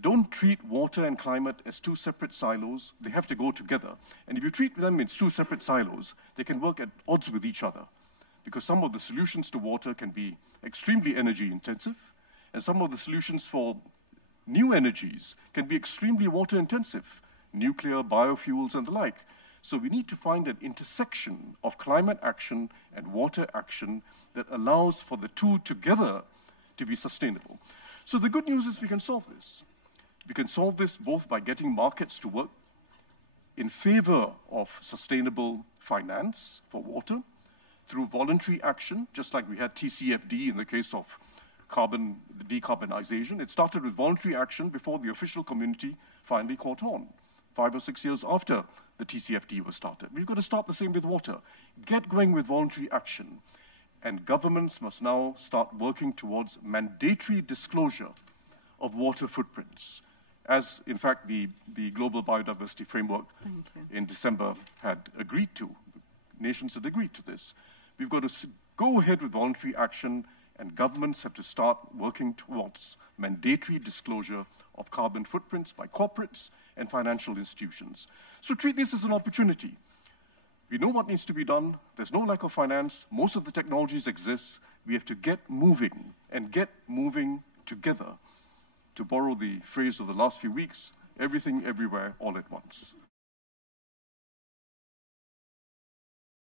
Don't treat water and climate as two separate silos. They have to go together. And if you treat them as two separate silos, they can work at odds with each other, because some of the solutions to water can be extremely energy intensive, and some of the solutions for new energies can be extremely water intensive, nuclear, biofuels, and the like. So we need to find an intersection of climate action and water action that allows for the two together to be sustainable. So the good news is we can solve this. We can solve this both by getting markets to work in favor of sustainable finance for water, through voluntary action, just like we had TCFD in the case of carbon decarbonization. It started with voluntary action before the official community finally caught on, 5 or 6 years after the TCFD was started. We've got to start the same with water. Get going with voluntary action. And governments must now start working towards mandatory disclosure of water footprints, as, in fact, the Global Biodiversity Framework in December had agreed to. Nations had agreed to this. We've got to go ahead with voluntary action, and governments have to start working towards mandatory disclosure of carbon footprints by corporates and financial institutions. So treat this as an opportunity. We know what needs to be done. There's no lack of finance. Most of the technologies exist. We have to get moving, and get moving together. To borrow the phrase of the last few weeks, everything, everywhere, all at once.